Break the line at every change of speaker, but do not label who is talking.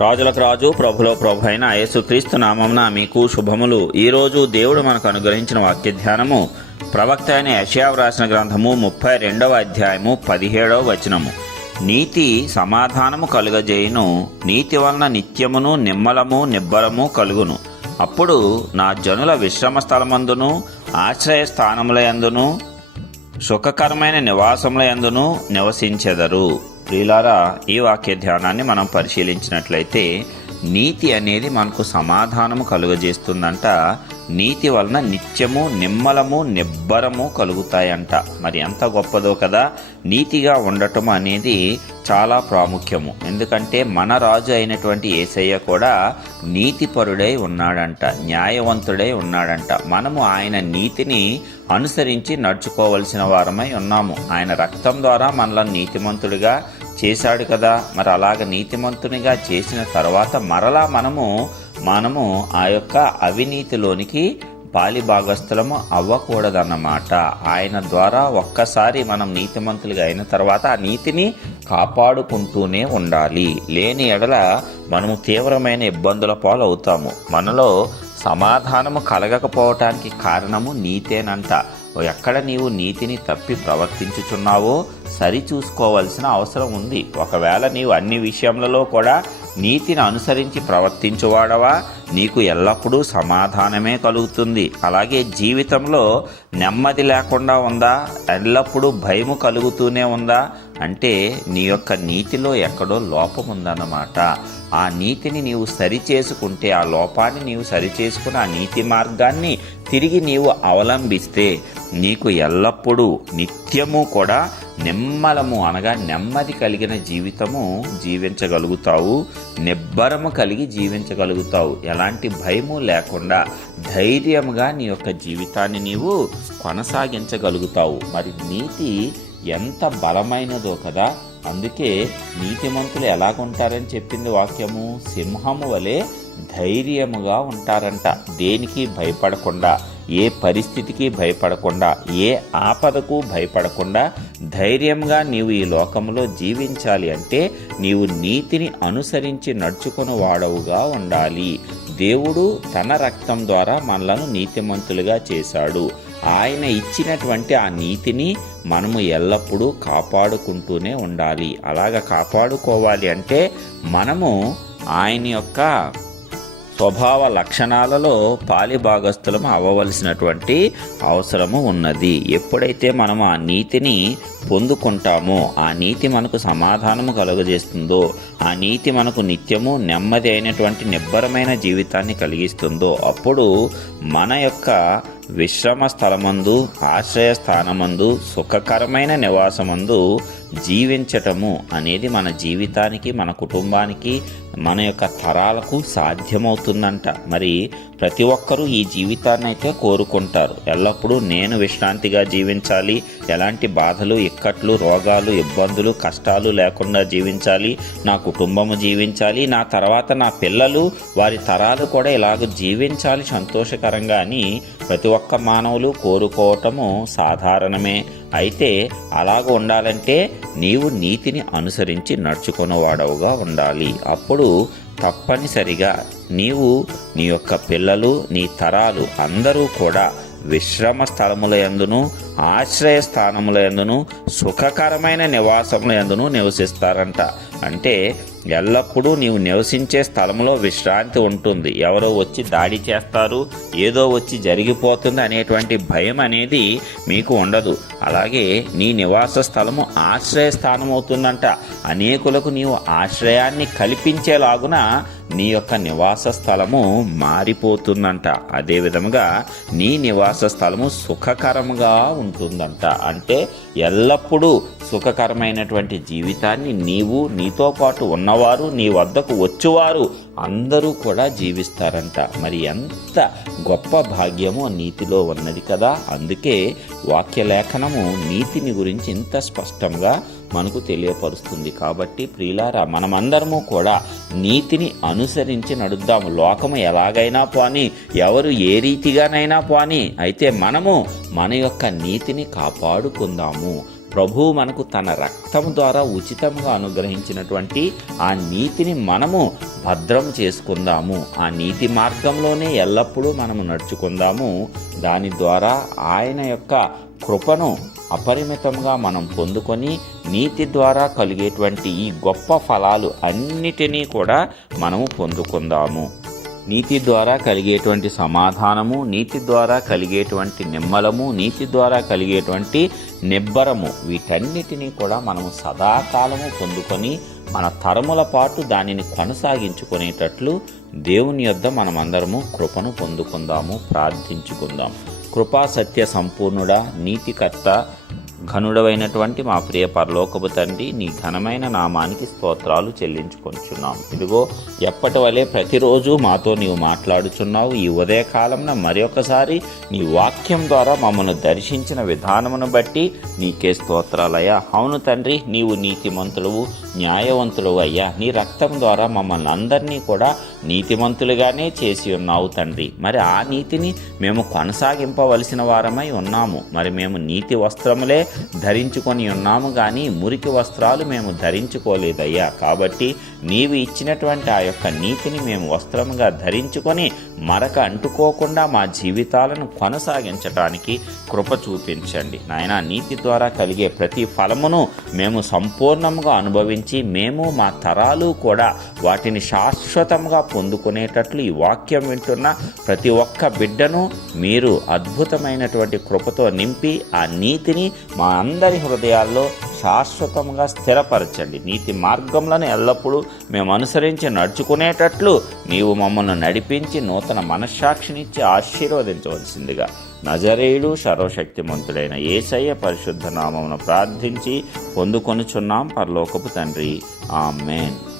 రాజులకు రాజు ప్రభులో ప్రభు అయిన యేసుక్రీస్తు నామంన మీకు శుభములు. ఈరోజు దేవుడు మనకు అనుగ్రహించిన వాక్య ధ్యానము ప్రవక్త అయిన యషయావు రాసిన గ్రంథము ముప్పై రెండవ అధ్యాయము పదిహేడవ వచనము. నీతి సమాధానము కలుగజేయును నీతి వలన నిత్యమును నిమ్మలము నిబ్బరము కలుగును. అప్పుడు నా జనుల విశ్రమ స్థలమందును ఆశ్రయ స్థానములందును సుఖకరమైన నివాసముల ఎందును నివసించెదరు. ప్రియులారా ఈ వాక్య ధ్యానాన్ని మనం పరిశీలించినట్లయితే నీతి అనేది మనకు సమాధానము కలుగజేస్తుందంట నీతి వలన నిత్యము నిమ్మలము నిబ్బరము కలుగుతాయంట. మరి ఎంత గొప్పదో కదా నీతిగా ఉండటం అనేది చాలా ప్రాముఖ్యము. ఎందుకంటే మన రాజు అయినటువంటి ఏసయ్య కూడా నీతిపరుడై ఉన్నాడంట న్యాయవంతుడై ఉన్నాడంట. మనము ఆయన నీతిని అనుసరించి నడుచుకోవలసిన వారమై ఉన్నాము. ఆయన రక్తం ద్వారా మనలను నీతిమంతుడిగా చేశాడు కదా. మరి అలాగ నీతిమంతునిగా చేసిన తర్వాత మరలా మనము మనము ఆ యొక్క అవినీతిలోనికి పాలి భాగస్థలము అవ్వకూడదన్నమాట. ఆయన ద్వారా ఒక్కసారి మనం నీతిమంతులుగా అయిన తర్వాత ఆ నీతిని కాపాడుకుంటూనే ఉండాలి. లేని ఎడల మనము తీవ్రమైన ఇబ్బందుల పాలవుతాము. మనలో సమాధానము కలగకపోవటానికి కారణము నీతేనంట. ఎక్కడ నీవు నీతిని తప్పి ప్రవర్తించుచున్నావో సరిచూసుకోవలసిన అవసరం ఉంది. ఒకవేళ నీవు అన్ని విషయములలో కూడా నీతిని అనుసరించి ప్రవర్తించువాడవా? నీకు ఎల్లప్పుడూ సమాధానమే కలుగుతుంది. అలాగే జీవితంలో నెమ్మది లేకుండా ఉందా? ఎల్లప్పుడూ భయము కలుగుతూనే ఉందా? అంటే నీ యొక్క నీతిలో ఎక్కడో లోపం ఉందన్నమాట ఆ నీతిని నీవు సరి చేసుకుంటే ఆ లోపాన్ని నీవు సరిచేసుకుని ఆ నీతి మార్గాన్ని తిరిగి నీవు అవలంబిస్తే నీకు ఎల్లప్పుడూ నిత్యము కూడా నిమ్మలము అనగా నెమ్మది కలిగిన జీవితము జీవించగలుగుతావు. నిబ్బరము కలిగి జీవించగలుగుతావు. ఎలాంటి భయము లేకుండా ధైర్యముగా నీ యొక్క జీవితాన్ని నీవు కొనసాగించగలుగుతావు. మరి నీతి ఎంత బలమైనదో కదా. అందుకే నీతిమంతులు ఎలాగుంటారని చెప్పింది వాక్యము? సింహము వలె ధైర్యముగా ఉంటారంట. దేనికి భయపడకుండా? ఏ పరిస్థితికి భయపడకుండా ఏ ఆపదకు భయపడకుండా ధైర్యంగా నీవు ఈ లోకంలో జీవించాలి అంటే నీవు నీతిని అనుసరించి నడుచుకుని వాడవుగా ఉండాలి. దేవుడు తన రక్తం ద్వారా మనలను నీతిమంతులుగా చేశాడు. ఆయన ఇచ్చినటువంటి ఆ నీతిని మనము ఎల్లప్పుడూ కాపాడుకుంటూనే ఉండాలి. అలాగ కాపాడుకోవాలి అంటే మనము ఆయన యొక్క స్వభావ లక్షణాలలో పాలిభాగస్థులము అవ్వవలసినటువంటి అవసరము ఉన్నది. ఎప్పుడైతే మనం ఆ నీతిని పొందుకుంటామో. ఆ నీతి మనకు సమాధానము కలుగజేస్తుందో ఆ నీతి మనకు నిత్యము నెమ్మది అయినటువంటి నిబ్బరమైన జీవితాన్ని కలిగిస్తుందో అప్పుడు మన యొక్క విశ్రమ స్థలమందు ఆశ్రయ స్థానమందు సుఖకరమైన నివాసమందు జీవించటము అనేది మన జీవితానికి మన కుటుంబానికి మన యొక్క తరాలకు సాధ్యమవుతుందంట. మరి ప్రతి ఒక్కరూ ఈ జీవితాన్ని అయితే కోరుకుంటారు. ఎల్లప్పుడూ నేను విశ్రాంతిగా జీవించాలి. ఎలాంటి బాధలు ఇక్కట్లు రోగాలు ఇబ్బందులు కష్టాలు లేకుండా జీవించాలి నా కుటుంబము జీవించాలి నా తర్వాత నా పిల్లలు వారి తరాలు కూడా ఇలాగ జీవించాలి సంతోషకరంగా అని ప్రతి ఒక్క మానవులు కోరుకోవటము సాధారణమే. అయితే అలాగ ఉండాలంటే నీవు నీతిని అనుసరించి నడుచుకునేవాడవుగా ఉండాలి. అప్పుడు తప్పనిసరిగా నీవు నీ యొక్క పిల్లలు నీ తరాలు అందరూ కూడా విశ్రమ స్థలముల ఎందును ఆశ్రయ స్థానముల ఎందును సుఖకరమైన నివాసముల ఎందును నివసిస్తారంట. అంటే ఎల్లప్పుడూ నీవు నివసించే స్థలంలో విశ్రాంతి ఉంటుంది. ఎవరో వచ్చి దాడి చేస్తారు ఏదో వచ్చి జరిగిపోతుంది అనేటువంటి భయం అనేది మీకు ఉండదు. అలాగే నీ నివాస స్థలము ఆశ్రయ స్థానం అవుతుందంట. అనేకులకు నీవు ఆశ్రయాన్ని కల్పించేలాగున నీ యొక్క నివాస స్థలము మారిపోతుందంట. అదే విధముగా నీ నివాస స్థలము సుఖకరముగా ఉంటుందంట. అంటే ఎల్లప్పుడూ సుఖకరమైనటువంటి జీవితాన్ని నీవు నీ నీతో పాటు ఉన్నవారు నీ వద్దకు వచ్చువారు అందరూ కూడా జీవిస్తారంట. మరి ఎంత గొప్ప భాగ్యమో నీతిలో ఉన్నది కదా. అందుకే వాక్యలేఖనము నీతిని గురించి ఇంత స్పష్టంగా మనకు తెలియపరుస్తుంది. కాబట్టి ప్రియులారా మనమందరము కూడా నీతిని అనుసరించి నడుద్దాము. లోకము ఎలాగైనా పోని ఎవరు ఏ రీతిగానైనా పోని అయితే మనము మన యొక్క నీతిని కాపాడుకుందాము. ప్రభువు మనకు తన రక్తం ద్వారా ఉచితంగా అనుగ్రహించినటువంటి ఆ నీతిని మనము భద్రం చేసుకుందాము. ఆ నీతి మార్గంలోనే ఎల్లప్పుడూ మనము నడుచుకుందాము. దాని ద్వారా ఆయన యొక్క కృపను అపరిమితంగా మనం పొందుకొని నీతి ద్వారా కలిగేటువంటి ఈ గొప్ప ఫలాలు అన్నిటినీ కూడా మనము పొందుకుందాము. నీతి ద్వారా కలిగేటువంటి సమాధానము నీతి ద్వారా కలిగేటువంటి నిమ్మలము నీతి ద్వారా కలిగేటువంటి నిబ్బరము వీటన్నిటినీ కూడా మనము సదాకాలము పొందుకొని మన తరముల పాటు దానిని కొనసాగించుకునేటట్లు దేవుని యొద్ద మనమందరము కృపను పొందుకుందాము ప్రార్థించుకుందాం కృపా సత్య సంపూర్ణుడా నీతికర్త ఘనుడవైనటువంటి మా ప్రియ పరలోకపు తండ్రి నీ ఘనమైన నామానికి స్తోత్రాలు చెల్లించుకొంచున్నాం. ఇదిగో ఎప్పటి వలె ప్రతిరోజు మాతో నీవు మాట్లాడుచున్నావు. ఈ ఉదయకాలంన మరొకసారి నీ వాక్యం ద్వారా మమ్మల్ని దర్శించిన విధానమును బట్టి నీకే స్తోత్రాలయ్యా. అవును తండ్రి నీవు నీతిమంతుడువు. న్యాయవంతుడు అయ్యా నీ రక్తం ద్వారా మమ్మల్ని అందరినీ కూడా నీతిమంతులుగానే చేసి ఉన్నావు తండ్రి. మరి ఆ నీతిని మేము కొనసాగింపవలసిన వారమై ఉన్నాము. మరి మేము నీతి వస్త్రములే ధరించుకొని ఉన్నాము కానీ మురికి వస్త్రాలు మేము ధరించుకోలేదయ్యా. కాబట్టి నీవు ఇచ్చినటువంటి ఆ యొక్క నీతిని మేము వస్త్రముగా ధరించుకొని మరక అంటుకోకుండా మా జీవితాలను కొనసాగించటానికి కృప చూపించండి. నాయన నీతి ద్వారా కలిగే ప్రతి ఫలమును మేము సంపూర్ణంగా అనుభవించి మేము మా తరాలు కూడా వాటిని శాశ్వతంగా పొందుకునేటట్లు ఈ వాక్యం వింటున్న ప్రతి ఒక్క బిడ్డను మీరు అద్భుతమైనటువంటి కృపతో నింపి ఆ నీతిని మా అందరి హృదయాల్లో శాశ్వతంగా స్థిరపరచండి. నీతి మార్గంలోనే ఎల్లప్పుడూ మేము అనుసరించి నడుచుకునేటట్లు నీవు మమ్మల్ని నడిపించి నూతన మనస్సాక్షినిచ్చి ఆశీర్వదించవలసిందిగా నజరేయుడు సర్వశక్తిమంతుడైన ఏసయ్య పరిశుద్ధ నామమును ప్రార్థించి పొందుకొనుచున్నాం పరలోకపు తండ్రి. ఆమెన్.